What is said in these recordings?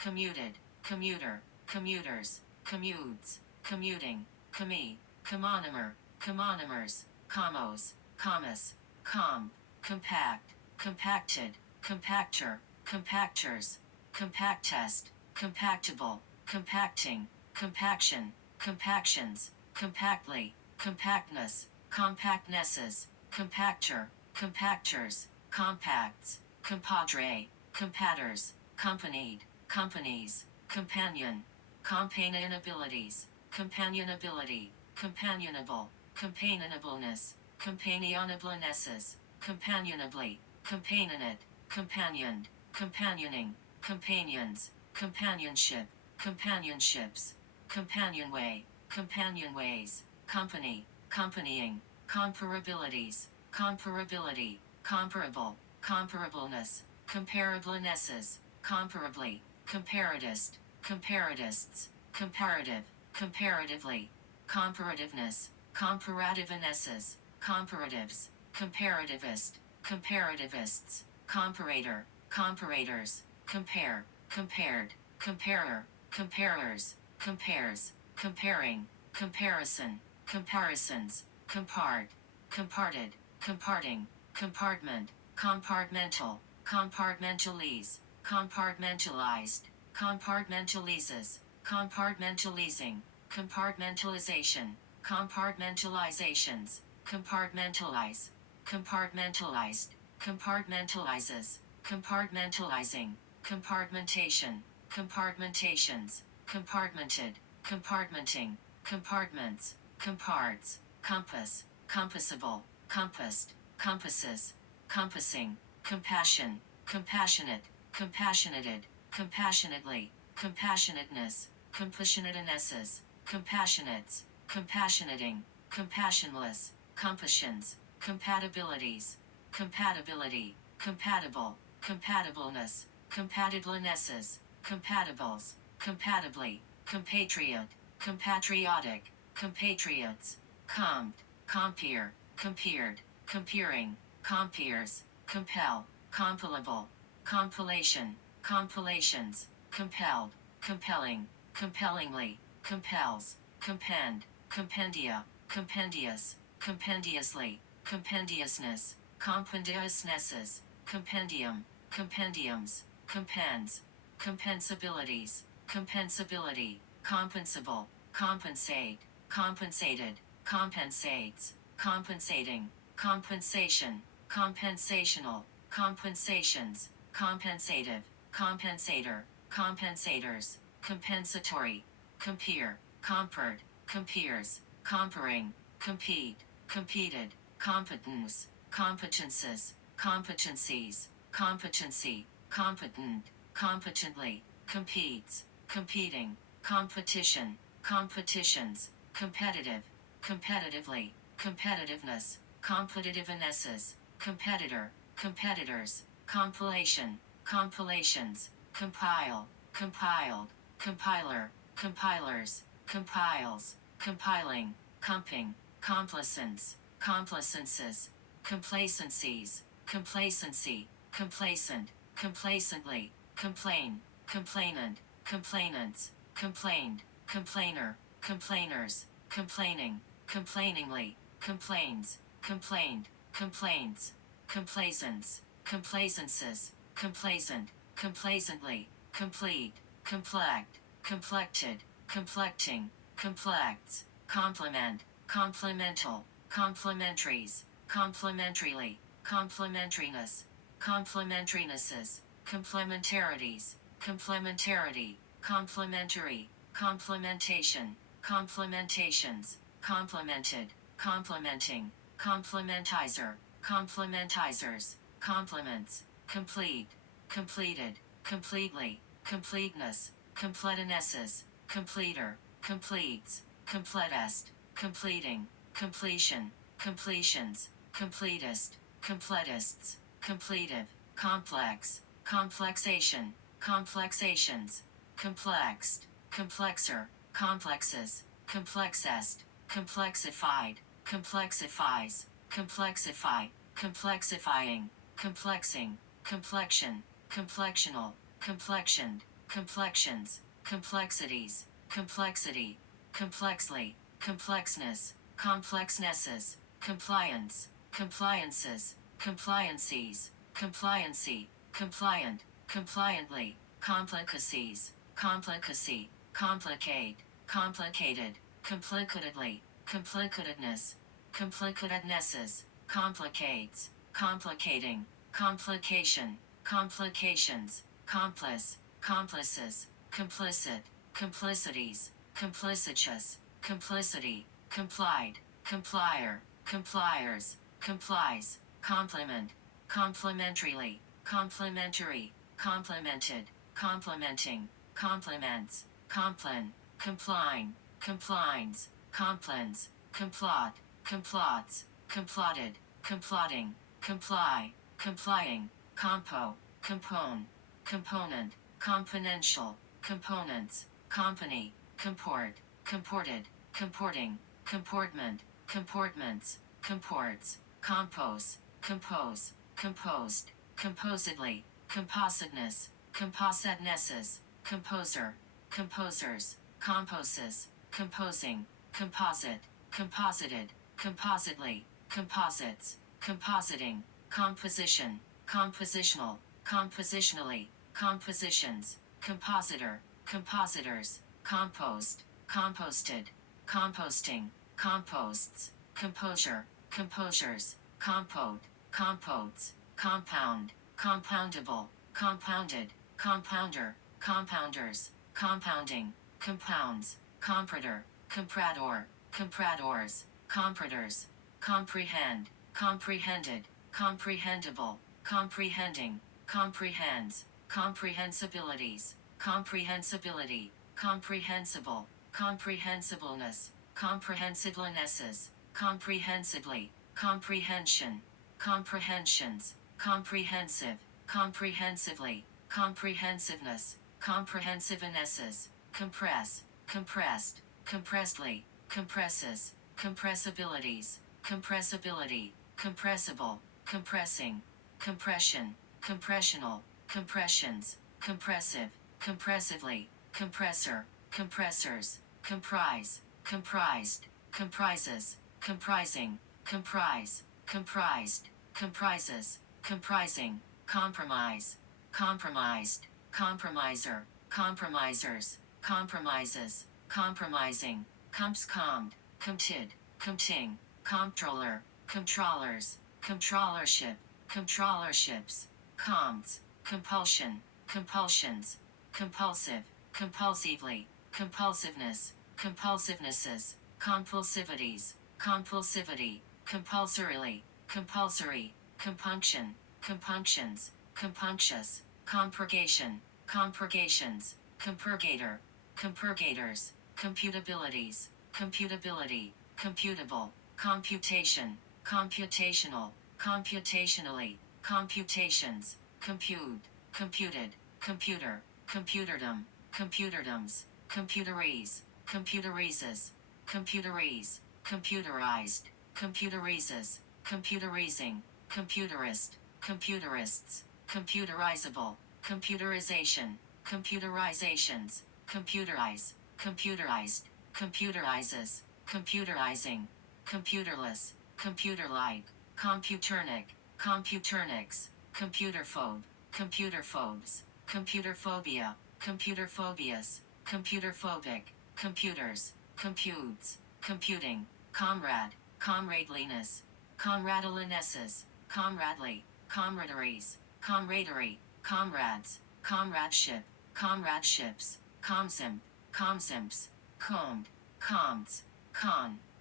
commuted, commuter, commuters, commutes, commuting, commie, comonomer, comonomers, commos, commas, compact, compacted, compactor, compactors, compactest, compactable, compacting, compaction, compactions, compactly, compactness, compactnesses, compactor, compactors, compacts, compadre, compatters, companied, companies, companion, companionabilities, companionability, companionable, companionableness, companionablenesses, companionably, companionate, companioned, companioning, companions, companionship, companionships, companionway, companionways, company, companying, comparabilities, comparability, comparable, comparableness, comparablenesses, comparably, comparatist, comparatists, comparative, comparatively, comparativeness, comparativenesses, comparatives, comparativist, comparativists, comparator, comparators, compare, compared, comparer, comparers, compares, comparing, comparison, comparisons, compart, comparted, comparting, compartment, compartmental, compartmentalize, compartmentalized, compartmentalizes, compartmentalizing, compartmentalization, compartmentalizations, compartmentalize, compartmentalized, compartmentalizes, compartmentalizing, compartmentation, compartmentations, compartmented, compartmenting, compartments, comparts, compass, compassable, compassed, compasses, compassing, compassion, compassionate, compassionated, compassionately, compassionateness, compassionatenesses, compassionates, compassionating, compassionless, compassions, compatibilities, compatibility, compatible, compatibleness, compatiblenesses, compatibles, compatibly, compatriot, compatriotic, compatriots, comped, compere, compared, comparing, compeers, compel, compilable, compilation, compilations, compelled, compelling, compellingly, compels, compend, compendia, compendious, compendiously, compendiousness, compendiousnesses, compendium, compendiums, compens, compensabilities, compensability, compensable, compensate, compensated, compensates, compensating, compensation, compensational, compensations, compensative, compensator, compensators, compensatory, compere, compared, compeers, comparing, compete, competed, competence, competences, competencies, competency, competent, competently, competes, competing, competition, competitions, competitive, competitively, competitiveness, competitivenesses, competitor, competitors, compilation, compilations, compile, compiled, compiler, compilers, compiles, compiling, comping, complacence, complacences, complacencies, complacency, complacent, complacently, complain, complainant, complainants, complained, complainer, complainers, complaining, complainingly, complains, complained, complaints, complacence, complaisances, complacent, complacently, complete, complect, complected, complecting, complects, complement, complemental, complementaries, complementarily, complementariness, complementarinesses, complementarities, complementarity, complementary, complementation, complementations, complemented, complementing, complementizer, complementizers, complements, complete, completed, completely, completeness, completenesses, completer, completes, completest, completing, completion, completions, completest, completists, completive, complex, complexation, complexations, complexed, complexer, complexes, complexest, complexified, complexifies, complexify, complexifying, complexing, complexion, complexional, complexioned, complexions, complexities, complexity, complexly, complexness, complexnesses, compliance, compliances, compliancies, compliancy, compliant, compliantly, complicacies, complicacy, complicate, complicated, complicatedly, complicatedness, complicatednesses, complicates, complicating, complication, complications, complice, complices, complicit, complicities, complicitious, complicity, complied, complier, compliers, complies, complement, complementarily, complementary, complemented, complementing, complements, complen, compline, complines, complens, complot, complots, complotted, complotting, comply, complying, compo, compone, component, componential, components, company, comport, comported, comporting, comportment, comportments, comports, compose, compose, composed, composedly, compositeness, compositennesses, composer, composers, composes, composing, composite, composited, compositely, composites, compositing, composition, compositional, compositionally, compositions, compositor, compositors, compost, composted, composting, composts, composure, composures, compote, compotes, compound, compoundable, compounded, compounder, compounders, compounding, compounds, comprador, comprador, compradors, compradors, comprehend, comprehended, comprehensible, comprehending, comprehends, comprehensibilities, comprehensibility, comprehensible, comprehensibleness, comprehensiblenesses, comprehensively, comprehension, comprehensions, comprehensive, comprehensively, comprehensiveness, comprehensivenesses, compress, compressed, compressedly, compresses, compressibilities, compressibility, compressible, compressing, compression, compressional, compressions, compressive, compressively, compressor, compressors, comprise, comprised, comprises, comprising, comprise, comprised, comprises, comprising, compromise, compromised, compromiser, compromisers, compromises, compromising, compscommed, comted, comting, comptroller, comptrollers, comptrollership, comptrollerships, comms, compulsion, compulsions, compulsive, compulsively, compulsiveness, compulsivenesses, compulsivities, compulsivity, compulsorily, compulsory, compunction, compunctions, compunctious, compurgation, compurgations, compurgator, compurgators, computabilities, computability, computable, computation, computational, computationally, computations, compute, computed, computer, computerdom, computerdoms, computeries, computerizes, computeries, computerized, computerizes, computerizing, computerist, computerists, computerizable, computerization, computerizations, computerize, computerized, computerizes, computerizing, computerless, computer-like, computernic, computernics, computerphobe, computerphobes, computerphobia, computerphobias, computerphobic, computers, computes, computing, comrade, comradeliness, comradelinesses, comradely, camaraderies, camaraderie, comrades, comradeship, comradeships, comsimp, comsimps, combed, comeds,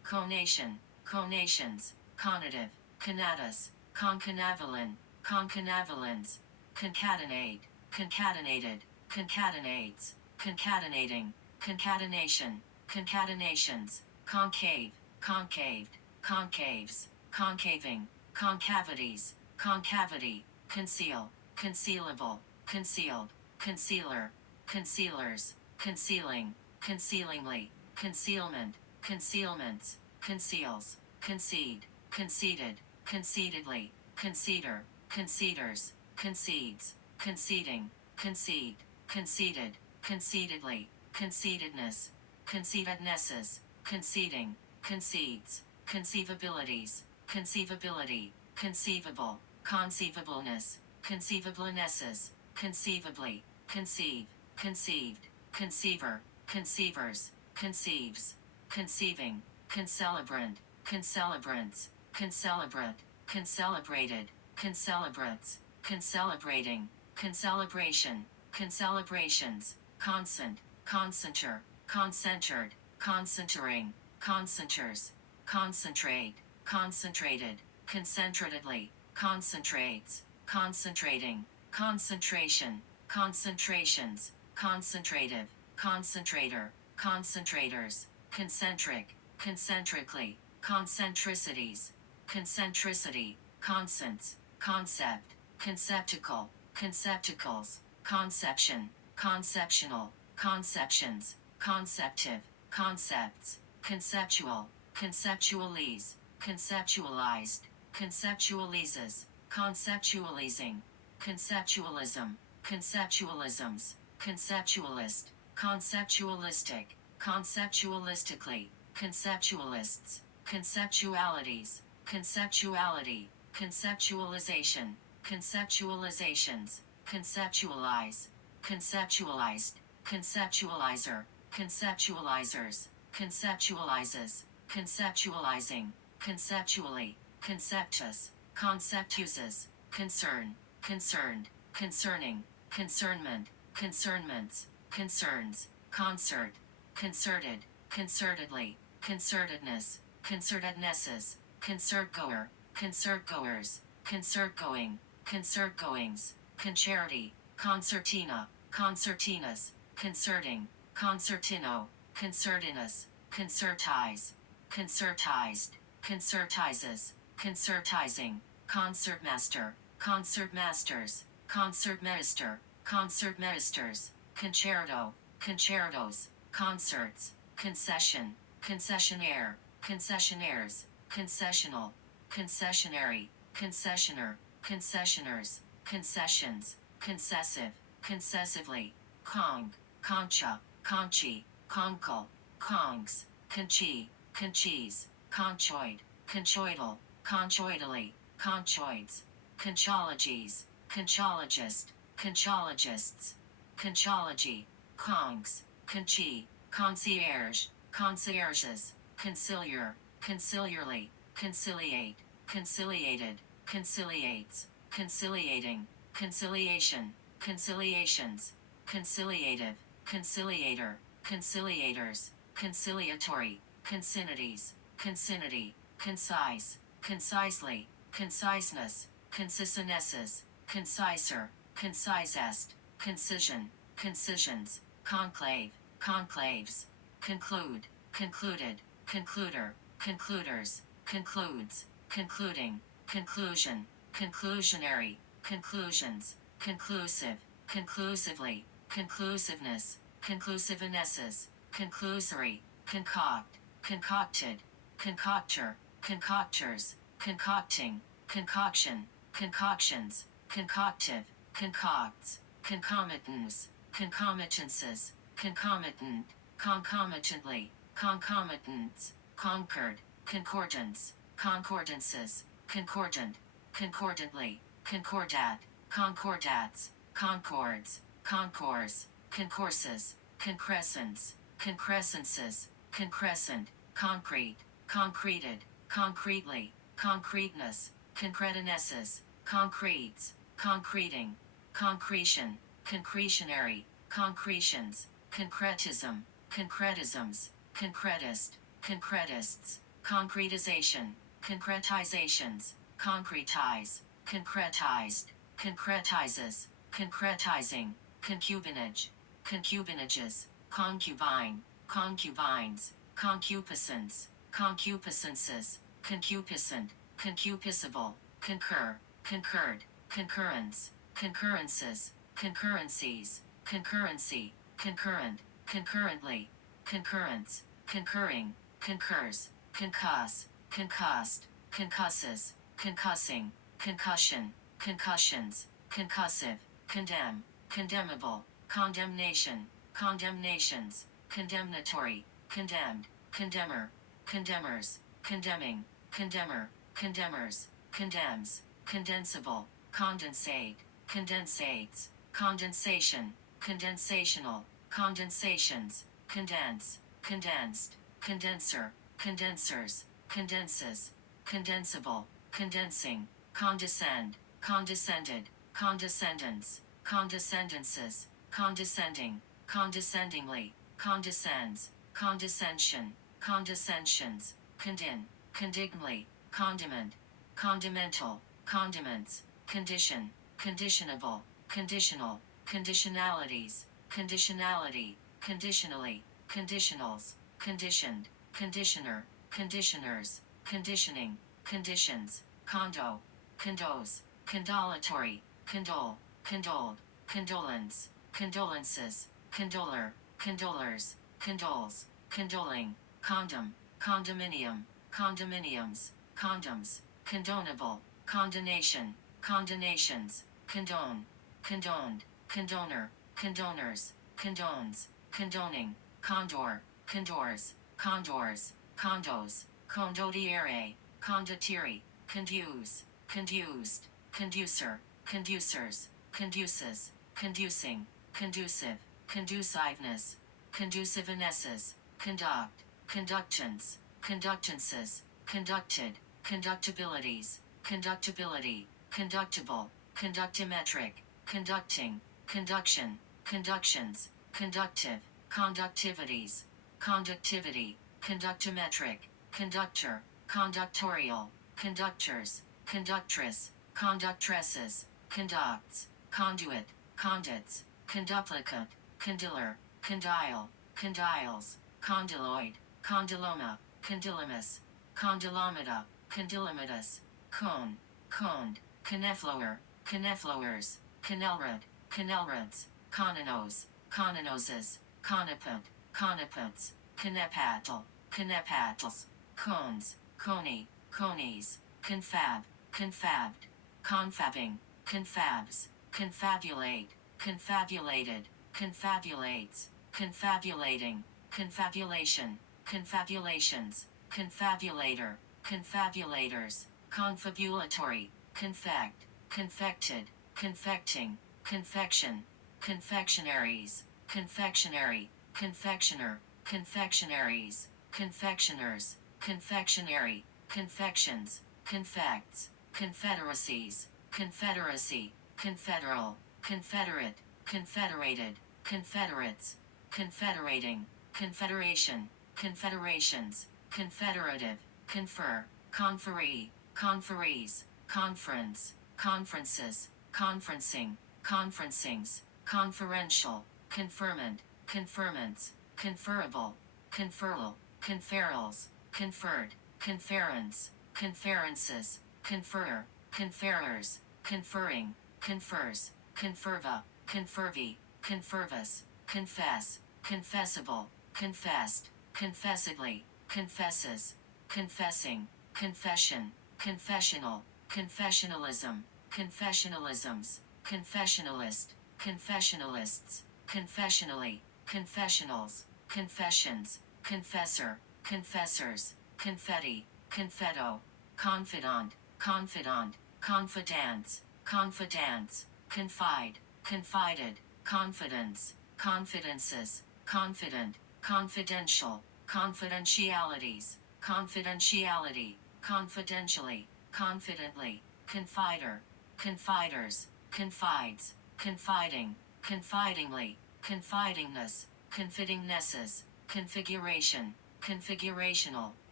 conation, conations, conative, conatus, concanavalin, concanavalins, concatenate, concatenated, concatenates, concatenating, concatenation, concatenations, concave, concaved, concaves, concaving, concavities, concavity, conceal, concealable, concealed, concealer, concealers, concealing, concealingly, concealment, concealments, conceals, concede, conceded, concededly, conceder, conceders, concedes, conceding, concede, conceited, conceitedly, conceitedness, conceitednesses, conceding, concedes, conceivabilities, conceivability, conceivable, conceivableness, conceivablenesses, conceivably, conceive, conceived, conceiver, conceivers, conceives, conceiving, concelebrant, concelebrants, concelebrate, concelebrated, concelebrates, concelebrating, concelebration, concelebrations, consent, concenter, concentred, concentering, concenters, concentrate, concentrated, concentratedly, concentrates, concentrating, concentration, concentrations, concentrative, concentrator, concentrators, concentric, concentrically, concentricities, concentricity, consents, concept, conceptical, concepticals, conception, conceptional, conceptions, conceptive, concepts, conceptual, conceptualize, conceptualized, conceptualizes, conceptualizing, conceptualism, conceptualisms, conceptualist, conceptualistic, conceptualistically, conceptualists, conceptualities, conceptuality, conceptualization, conceptualizations, conceptualize, conceptualized, conceptualizer, conceptualizers, conceptualizes, conceptualizing, conceptually, conceptus, conceptuses, concern, concerned, concerning, concernment, concernments, concerns, concert, concerted, concertedly, concertedness, concertednesses, concertgoer, concertgoers, concertgoing, concertgoings, concerti, concertina, concertinas, concerting, concertino, concertinus, concertize, concertized, concertizes, concertizing, concertmaster, concertmasters, concertmaster, concertmasters, concerto, concertos, concerts, concession, concessionaire, concessionaires, concessional, concessionary, concessioner, concessioners, concessions, concessive, concessively, cong, concha, conchi, concal, congs, conchi, conchise, conchoid, conchoidal, conchoidally, conchoids, conchologies, conchologist, conchologists, conchology, congs, conchi, concierge, concierges, conciliar, conciliarly, conciliate, conciliated, conciliates, conciliating, conciliation, conciliations, conciliative, conciliator, conciliators, conciliatory, consinities, consinity, concise, concisely, conciseness, concisinesses, conciser, concisest, concision, concisions, conclave, conclaves, conclude, concluded, concluder, concluders, concludes, concluding, conclusion, conclusionary, conclusions, conclusive, conclusively, conclusiveness, conclusivenesses, conclusory, concoct, concocted, concoctor, concoctors, concocting, concoction, concoctions, concoctive, concocts, concomitants, concomitances, concomitant, concomitantly, concomitants, concord, concordance, concordances, concordant, concordantly, concordat, concordats, concords, concourse, concourses, concrescents, concrescences, concrescent, concrete, concreted, concretely, concreteness, concretinesses, concretes, concreting, concretion, concretionary, concretions, concretism, concretisms, concretist, concretists, concretization, concretizations, concretize, concretized, concretizes, concretizing, concubinage, concubinages, concubine, concubines, concupiscence, concupiscences, concupiscent, concupiscible, concur, concurred, concurrence, concurrences, concurrencies, concurrency, concurrent, concurrently, concurrence, concurring, concurs, concuss, concussed, concusses, concussing, concussion, concussions, concussive, condemn, condemnable, condemnation, condemnations, condemnatory, condemned, condemner, condemners, condemning, condemner, condemners, condemns, condensable, condensate, condensates, condensation, condensational, condensations, condense, condensed, condenser, condensers, condenses, condensable, condensing, condescend, condescended, condescendants, condescendences, condescending, condescendingly, condescends, condescension, condescensions, condignly, condiment, condimental, condiments, condition, conditionable, conditional, conditionalities, conditionality, conditionally, conditionals, conditioned, conditioner, conditioners, conditioning, conditions, condo, condos, condolatory, condole, condoled, condolence, condolences, condoler, condolers, condoles, condoling, condom, condominium, condominiums, condoms, condonable, condonation, condonations, condone, condoned, condoner, condoners, condones, condoning, condor, condors, condors, condos, condottiere, condottieri, conduce, conduced, conducer, conducers, conduces, conducing, conducive, conduciveness, conducivenesses, conduct, conductance, conductances, conducted, conductibilities, conductibility, conductible, conductimetric, conducting, conduction, conductions, conductive, conductivities, conductivity, conductometric, conductor, conductorial, conductors, conductress, conductresses, conducts, conduit, condits, conduplicate, condylar, condyle, condyles, condyloid, condyloma, condylomus, condylomata, condylomatus, cone, coned, caneflower, caneflowers, canelrod, canelrods, cononos, cononoses, coniput, coniputes, canepatal, canepatals, cones, coney, conies, confab, confabbed, confabbing, confabs, confabulate, confabulated, confabulates, confabulating, confabulation, confabulations, confabulator, confabulators, confabulatory, confect, confected, confecting, confection, confectionaries, confectionary, confectioner, confectionaries, confectioners, confectionary, confections, confects, confederacies, confederacy, confederal, confederate, confederated, confederates, confederating, confederation, confederations, confederative, confer, conferee, conferees, conference, conferences, conferencing, conferencings, conferential, conferment, conferments, conferable, conferral, conferrals, conferred, conference, conferences, confer, conferers, conferring, confers, conferva, confervi, confervus, confess, confessible, confessed, confessedly, confesses, confessing, confession, confessional, confessionalism, confessionalisms, confessionalist, confessionalists, confessionally, confessionals, confessions, confessor, confessors, confetti, confedo, confidant, confidant, confidants, confidants, confide, confided, confidence, confidences, confident, confidential, confidentialities, confidentiality, confidentially, confidently, confider, confiders, confides, confiding, confidingly, confidingness, confidingnesses, configuration, configurational,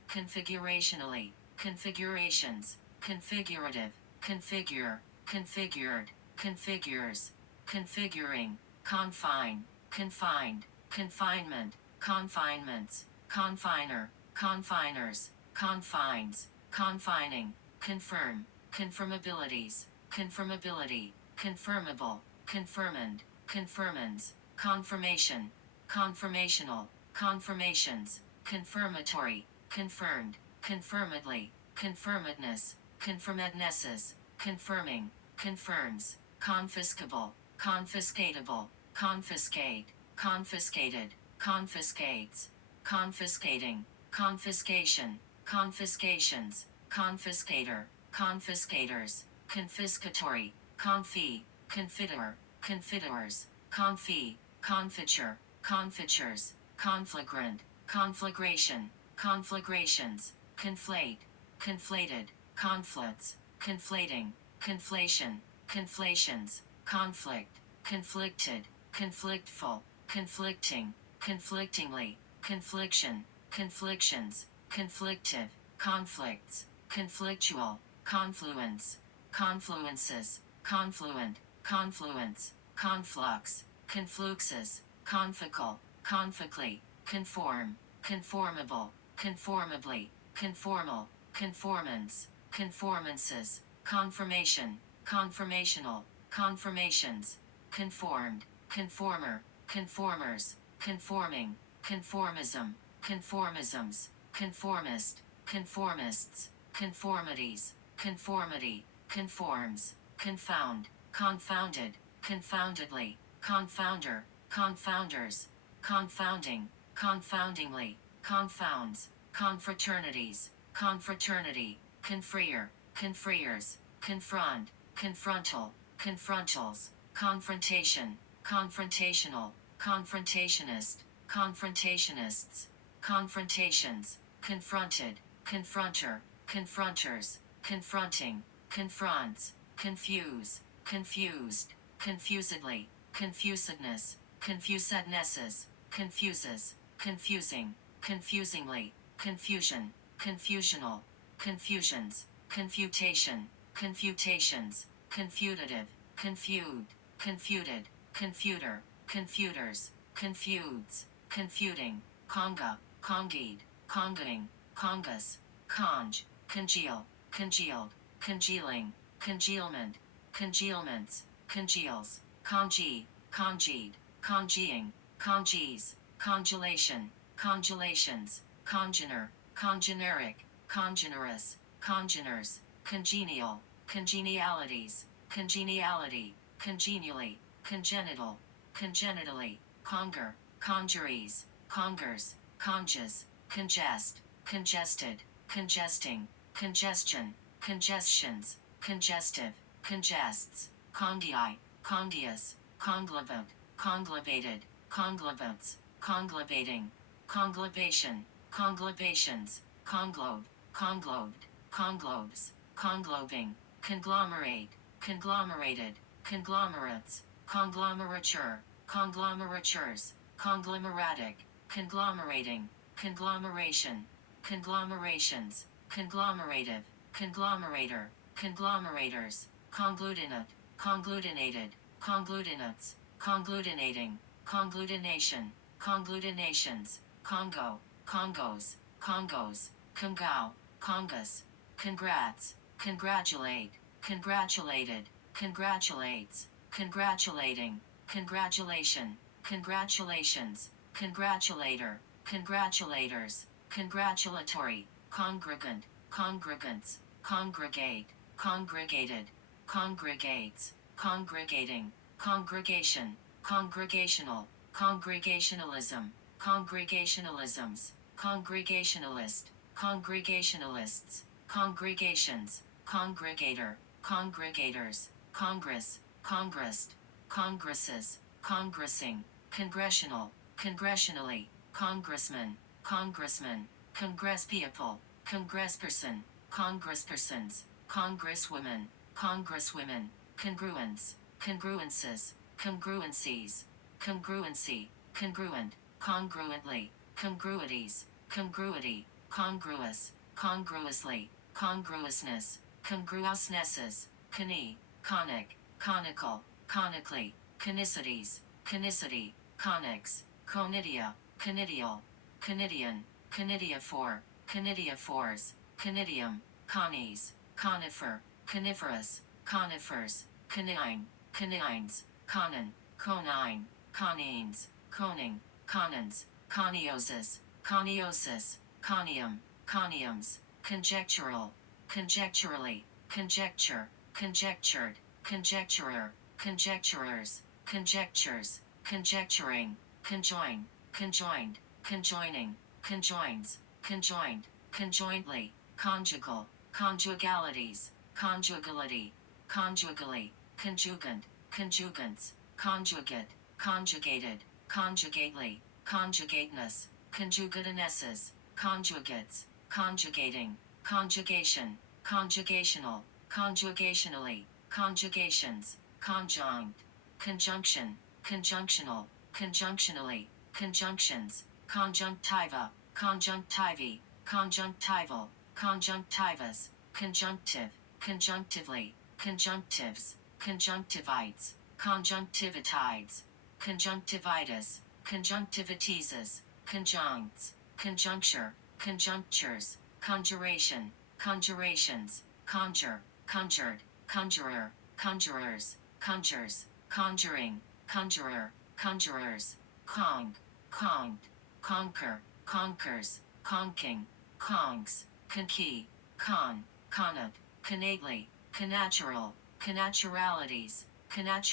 configurationally, configurations, configurative, configure, configured, configures, configuring, confine, confined, confinement, confinements, confiner, confiners, confines, confining, confirm, confirmabilities, confirmability, confirmable, confirmand, confirmands, confirmation, confirmational, confirmations, confirmatory, confirmed, confirmadly, confirmadness, confirmadnesses, confirming, confirms, confiscable, confiscatable, confiscate, confiscated, confiscates, confiscating, confiscation, confiscations, confiscator, confiscators, confiscatory, confi, confiteor, confiteors, confi, confiture, confitures, conflagrant, conflagration, conflagrations, conflate, conflated, conflicts, conflating, conflation, conflations, conflict, conflicted, conflictful, conflicting, conflictingly, confliction, conflictions, conflictive, conflicts, conflictual, confluence, confluences, confluent, confluence, conflux, confluxes, confical, confically, conform, conformable, conformably, conformal, conformance, conformances, confirmation, confirmational, confirmations, conformed, conformer, conformers, conforming, conformism, conformisms, conformist, conformists, conformities, conformity, conforms, confound, confounded, confoundedly, confounder, confounders, confounding, confoundingly, confounds, confraternities, confraternity, confreer, confreers, confront, confrontal, confrontals, confrontation, confrontational, confrontationist, confrontationists, confrontations, confronted, confronter, confronters, confronting, confronts, confuse, confused, confusedly, confusedness, confusednesses, confuses, confusing, confusingly, confusion, confusional, confusions, confutation, confutations, confutative, confute, confuted, confuter, confuters, confutes, confuting, conga, congeed, congaing, congus, conge, congeal, congealed, congealing, congealment, congealments, congeals, congee, congeed, congeeing, congees, congelation, congelations, congener, congeneric, congenerous, congeners, congenial, congenialities, congeniality, congenially, congenital, congenitally, conger, congeries, congers, conges, congest, congested, congesting, congestion, congestions, congestive, congests, condii, condius, conglobate, conglobated, conglobates, conglobating, conglobation, conglobations, conglobe, conglobed, conglobes, conglobing, conglomerate, conglomerated, conglomerates, conglomerature, conglomeratures, conglomeratic, conglomerating, conglomeration, conglomerations, conglomerative, conglomerator, conglomerators, conglutinate, conglutinated, conglutinates, conglutinating, conglutination, conglutinations, Congo, Congos, Congos, Congao, Congus, congrats, congratulate, congratulated, congratulates, congratulating, congratulation, congratulations, congratulator, congratulators, congratulatory, congregant, congregants, congregate, congregated, congregates, congregating, congregation, congregational, congregationalism, congregationalisms, congregationalist, congregationalists, congregations, congregator, congregators, congress, congressed, congresses, congressing, congressional, congressionally, congressman, congressman, congresspeople, congressperson, congresspersons, congresswomen, congresswomen, congruence, congruences, congruencies, congruency, congruent, congruently, congruities, congruity, congruous, congruously, congruousness, congruousnesses, cone, conic, conical, conically, conicities, conicity, conix, conidia, conidial, conidian, conidiaphore, conidiaphores, conidium, conies, conifer, coniferous, conifers, conine, conines, conin, conine, conines, coning, conins, conioses, coniosis, conium, coniums, conjectural, conjecturally, conjecture, conjectured, conjecturer, conjecturers, conjectures, conjecturing, conjoin, conjoined, conjoining, conjoins, conjoined, conjointly, conjugal, conjugalities, conjugality, conjugally, conjugant, conjugants, conjugate, conjugated, conjugately, conjugateness, conjugatinesses, conjugates, conjugating, conjugation, conjugational, conjugationally, conjugations, conjunct, conjunction, conjunctional, conjunctionally, conjunctions, conjunctiva, conjunctivi, conjunctival, conjunctivas, conjunctive, conjunctively, conjunctives, conjunctivites, conjunctivitides, conjunctivitis, conjunctivitises, conjuncts, conjuncture, conjunctures, conjuration, conjurations, conjure, conjured, conjurer, conjurers, conjures, conjuring, conjurer, conjurers, cong, conged, conquer, conquers, conking, congs, conkey, con, connate, connately, connatural, connaturalities, connatural.